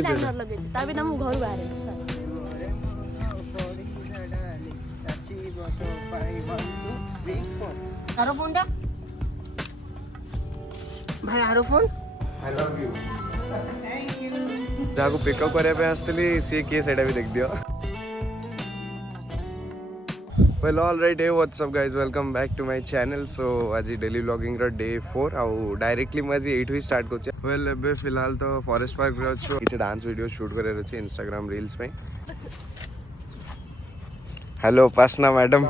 ଲାଇନର ଲଗେଇଛି ତା ବିନା ମୁଁ ଘରୁ ବାହାରେନି। आरो फोन दा भाई आरो फोन आई लव यू जहाँ को पिकअप करने आसती सी किए से भी देख दियो। Well all right hey what's up guys welcome back to my channel. So आज डेली व्लॉगिंग डे 4 आउ डायरेक्टली मुझे एठू ही स्टार्ट कर। वेल एबे फिलहाल तो फॉरेस्ट पार्क रे अछि किछ डांस वीडियो शूट करे अछि इंस्टाग्राम रील्स पे। हेलो पासना मैडम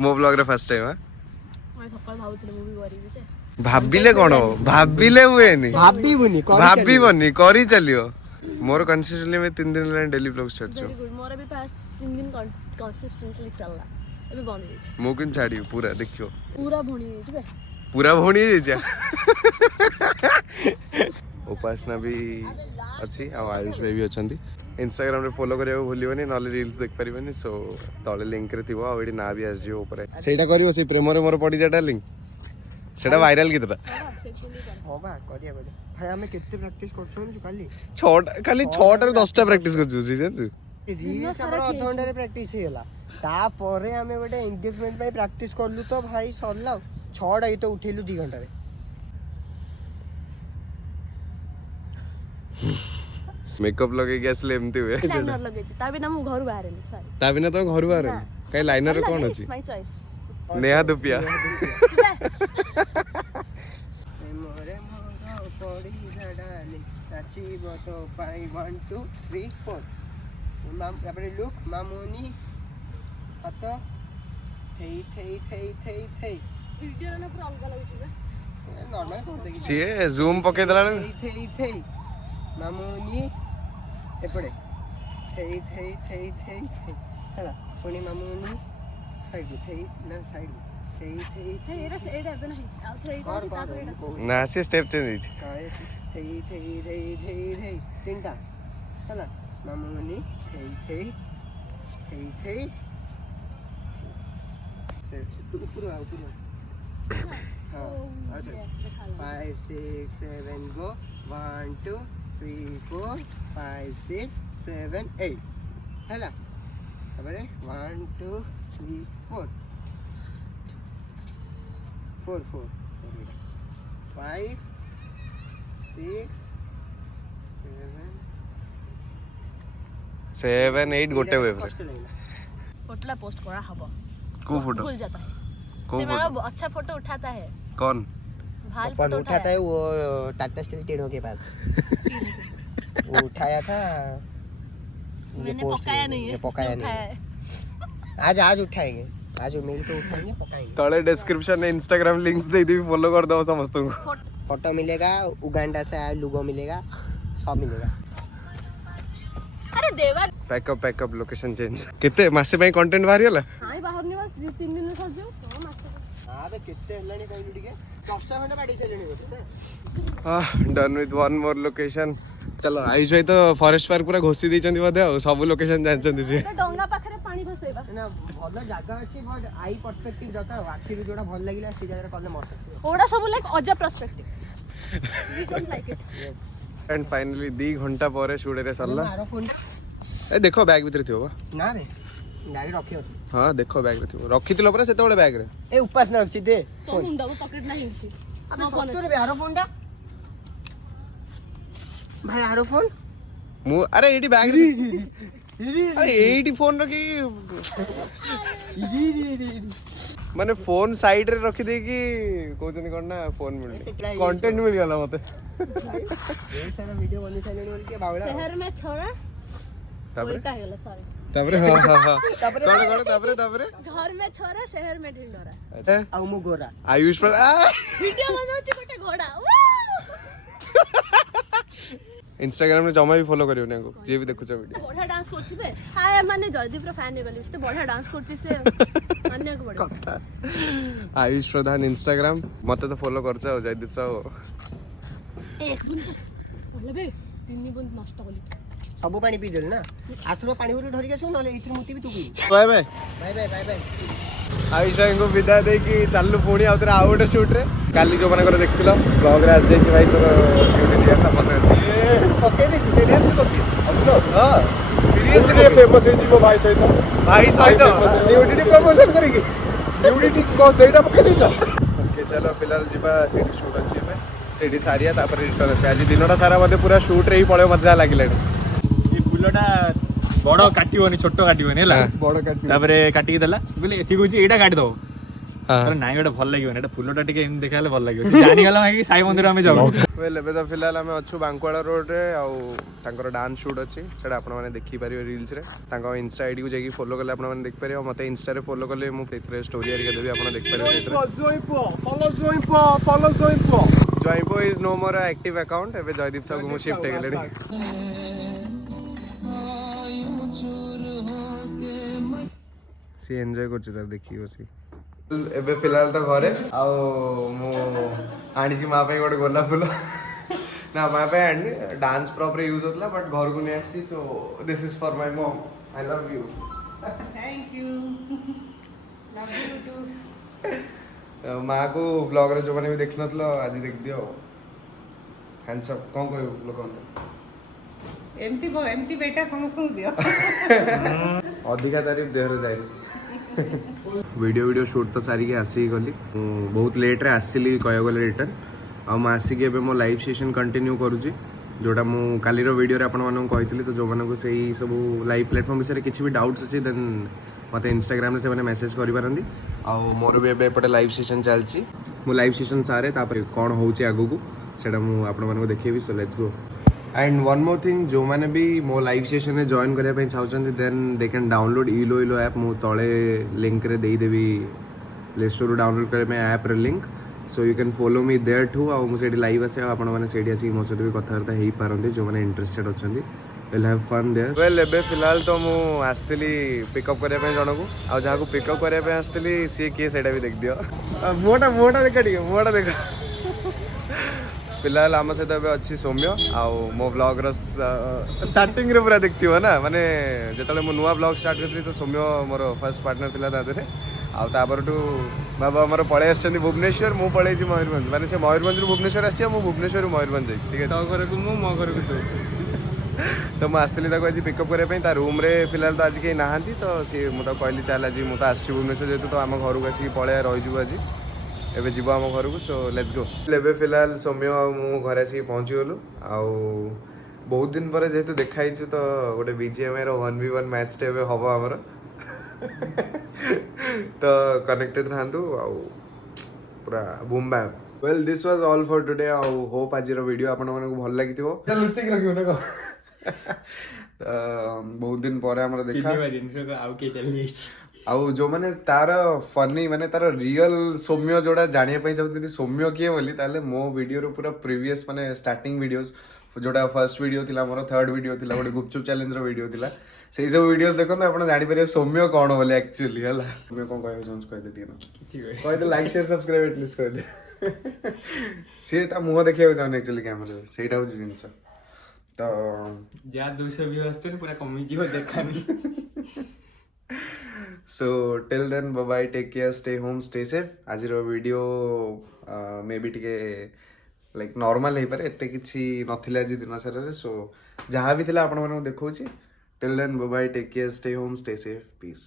मो ब्लॉग रे फर्स्ट टाइम। मैं सकाळ भाबुतले मूवी करिवि जे भाबिले कोन भाबिले हुएनी भाबीबनी करी चलियो। मोर कंसिस्टेंटली में 3 दिन ले डेली व्लॉग स्टार्ट छ। वेरी गुड मोर भी पास्ट 3 दिन कंसिस्टेंटली चलला एबे बंद होई छै। मो किन छाड़ी पूरा देखियो पूरा भणी होई छै बे पूरा भणी होई छै। उपासना भी अच्छी आ आयुष भाई भी अछंती। इंस्टाग्राम रे फॉलो करियो भूलियोनी नले रील्स देख परिबनी। सो तले लिंक रे थिबो आ एडी ना भी आस जियो ऊपर सेटा करियो से प्रेम रे मोर पड़ी जाटा लिंक सेटा वायरल कितरा होबा करिया भाई हमें केते प्रैक्टिस करछन काली 6 खाली 6 टा 10 टा प्रैक्टिस करछु छी जानछु रील्स हमर आधा घंटा रे प्रैक्टिस हेला ता परे हमें गोटे एंगेजमेंट में प्रैक्टिस करलु तो भाई सरला 6 टा तो उठेलु 2 घंटा रे। मेकअप लगे के असले एमती हुए लाइनर लगेछि ता बिना मु घरु बाहारेनी सॉरी ता बिना तो घर बाहर काई लाइनर रे कोन अछि माय चॉइस नेहा दुपिया मोरे मोर पड़ी जडाली नाचिबो तो 5 1 2 3 4 माम अपने लुक मामोनी अतो थई थई थई थई थई वीडियो रे पूरा अलग लगै छै नॉर्मल कर देगी सी जूम पके दला थई थई थई मामोनी एपड़े थई थई थई थई थई हला पुनी मामोनी साइड थई ना साइड थई थई छै एरा से एडा बना आ थई और ता तो एडा ना से स्टेप चेंज होई छै काय थई थई थई थई थई तीनटा हला मामोनी थई थई थई थई से ऊपर आओ हां अच्छा 5 6 7 गो 1 2 3 4 5 6 7 8 हला तबरे 1 2 3 4 4 4 5 6 7 8 गोटे हुए पूरे फोटोला पोस्ट करा हबो को फोटो भूल जाता है को से मेरा फोटो अच्छा फोटो उठाता है कौन भाल अपन फोटो उठाता है वो टाटा स्टील टेढ़ों के पास वो उठाया था मैंने पकाया नहीं है पकाया नहीं है आज उठाएंगे आज मेल पे उठाएंगे पकाएंगे तले डिस्क्रिप्शन में इंस्टाग्राम लिंक्स दे दी फॉलो कर दो समस्त को फोटो मिलेगा उगांडा से आया लोगो मिलेगा सब मिलेगा। अरे देवा पैकअप लोकेशन चेंज केते मासे भाई कंटेंट बाहर गेला हां बाहर निवास 3 दिन सज जाऊ तो मासे हां बे केते हलानी कहलु टिके 10 घंटा बाडी सेलेनी बोलते done with one more location. चलो आयुष भाई तो फॉरेस्ट पार्क पूरा घोषी दैछंती बदे सब लोकेशन जानछंती से डंगा पाखरे पानी भसेबा ना भलो जागा अछि बट आई पर्सपेक्टिव दरकार आखिर जोडा भल लागिला से जागा कले मस्त ओडा सब लाइक अजा perspective we don't like it and finally 2 घंटा परे शूट रे सरला। मारो फोन ए देखो बैग भीतर थियो बा ना रे गाड़ी रखियो हां देखो बैग रे थियो रखितिलो परे सेते बडे बैग रे ए उपास ना रखछि दे तो मुंडा वो पॉकेट नहीं हिंसी अब फोन रे आरो फोन दा भाई आरो फोन मु अरे एडी बैग रे अरे एडी फोन रखी माने फोन साइड रे रखी दे कि कोजनी कोन ना फोन मिल कंटेंट मिल गला मते ये सारा वीडियो बनी साइलेंट बोल के बावला शहर में छोरा तापरे उल्टा हो गला सॉरी तापरे हां तापरे घर में छोरा शहर में ढिंडोरा आ मु गोरा आयुष पर वीडियो बनाउछि गोटे घोड़ा इंस्टाग्राम में जमा भी फॉलो करियो नेको जे भी देखु छ वीडियो बढ़िया डांस करछि बे हाय माने जयदीप रो फैन हेबली तो बढ़िया डांस करछि से मानने को बड़े आयुष प्रधान इंस्टाग्राम मते तो फॉलो करछ जयदीप साहब एक बुंद बोले बे 3 बुंद नष्ट होली सब पानी पी देल ना आथरो पानी उरे धरि के सो नले इथि मुती भी तू पी bye bye bye bye bye bye Ayush भाई को विदा देकी चालू पुणी आउ थे आउ गोटे सुट रे काली जो मानकर देखिल ब्लॉग रे आज जाई भाई तोर ड्यूटी दिया था मत अछि पके देखि सीरियसली पके हां सीरियसली फेमस है जीवो भाई सहित ड्यूटी प्रमोशन करेगी ड्यूटी को सेटा पके दी जा ओके चलो फिलहाल जीवा सेठी शूट अछि में सेठी सारिया तापर रिटर्न अछि आज दिनटा सारा मते पूरा शूट रे ही पळे मजा लागिलानी ये फुलटा बड़ काटिबनी छोट काटिबनी हला बड़ काटी तापर काटिक देला बोले सी कहूची एटा काटि दो हां नाइ गोटे भल लागिबनी एटा फुलटा टिके एम देखाले भल लागिबो जानि गला मागी साई मंदिर हमें जाऊ वेल एबे तो फिलहाल हमें अच्छु बांकुआला रोड रे आउ तांकर डांस शूट अछि सेटा आपण माने देखि पारियो रील्स रे तांका इंस्टा आईडी को जाकी फॉलो करले आपण माने देख पारियो मते इंस्टा रे फॉलो करले मु तेथरे स्टोरी आरि के देबी आपण देख पारियो फॉलो जोइपो जॉइपो is no more active account एबे जयदीप साहब को शिफ्ट हे गेलेडी सी एंजॉय करछि तार देखि होछि एबे फिलहाल तो घरे आउ मु आनी मा पे गोटे गोला फुल ना मा पे आनी डांस प्रॉपर यूज होतला बट घर को नै आसी so this is for my mom I love you thank you love you too माँ को ब्लॉग रे जो माने भी देख नतलो आज देख दियो हैंडसम कोन कहू लोकन एमती बेटा समस्त दियो अधिका तारीफ देहर जाई वीडियो शूट तो सारी के आसी गली बहुत लेट रे आसीली कय गले रिटर्न आ म आसी के बे मो लाइव सेशन कंटिन्यू करूची जोटा मु काली रो वीडियो रे आपण मानन कहितली तो जो मानन को सेही सब लाइव प्लेटफॉर्म विषय किछि भी डाउट्स अछि देन मते इंस्टाग्राम रे से माने मेसेज करि पारंदी आ मोर भी एबे पटे लाइव सेशन चलची मु लाइव सेशन सारे तापर कोन होउची आगु को सेटा मु आपण मानन को देखेबी so let's go and one more thing जो मैंने भी मो लाइव सेशन में जॉइन करने चाहते देन दे कैन डाउनलोड इलो ऐप मु तले लिंक रे दे देबी प्ले स्टोर डाउनलोड करे में ऐप रे link so you can follow me there too आ मुझे लाइव आसे आपण माने सेठी आसी मो सहित भी कथावार्ता हेई पारंती जो माने इंटरेस्टेड अछंती will have fun there well एबे फिलहाल तो मु आस्तली पिकअप करे पे जणको आ जहा को पिकअप करे पे आस्तली सी के सेटा भी देख दियो मोटा देखा ठीक मोटा देखा फिलहाल आम सहित ए अच्छी सौम्य आउ मो ब्लॉग स्टार्टिंग रे पूरा देखती ना माने जेतले मो नुआ ब्लॉग स्टार्ट करथि तो सौम्य मोर फर्स्ट पार्टनर थिला तादरे आउ तापरटू बाबा हमर पळे आछन भुवनेश्वर मु पळे छी मयूरभंज माने से मयूरभंज रु भुवनेश्वर आछी मु भुवनेश्वर रु मयूरभंज जाई ठीक है तो घर को मु मो घर को तो मु आस्तली ताको आज पिकअप करे पे ता रूम रे फिलहाल तो आज के नाहांती तो सी मु तो कहली चल आज मु तो आछी भुवनेश्वर जेतु तो आम घर को आसी पळे रहि जु आज एबे जीव आम घर को सो लेट्स गो एबे फिलहाल सौम्य मु घर आसी पहुंची गलु आउ बहुत दिन पर जेहेतु देखाई तो गोटे बीजीएमआई रो 1v1 मैच टे एबे हबो हमर तो कनेक्टेड थांतु आउ पूरा boom bam well this was all for today आउ होप आज रो वीडियो आपन मन को भल लागिथिबो लुचि के रखियो ना बहुत दिन पर हमर देखा आउ के चली आउ जो माने तार फनी माने तार रियल सौम्य जोड़ा जानिया पई चाहते सौम्य किए बोली ताले मो वीडियो रो पूरा प्रीवियस माने स्टार्टिंग वीडियोस जोड़ा फर्स्ट वीडियो थिला मोर थर्ड वीडियो थिला गोटे गुपचुप चैलेंज रो वीडियो थिला सेही सब वीडियोस देखन आपण जानि परियो सौम्य कोन बोले एक्चुअली हला मैं कोन कहय जोन्स कह दे दिनो किछि कह they like share subscribe at least कह दे से ता मुह देखियो जान एक्चुअली कैमरा सेटा हो जिंस तो जा 200 व्यू आछन पूरा कमी जीव देखानी So till then bye bye take care stay home stay safe आज रो वीडियो मे बी टिके लाइक नॉर्मल हे पारे एते किछि नथिला आज दिन सारा रे सो जहां भी थिला आपण माने देखौछि till then bye bye take care stay home stay safe peace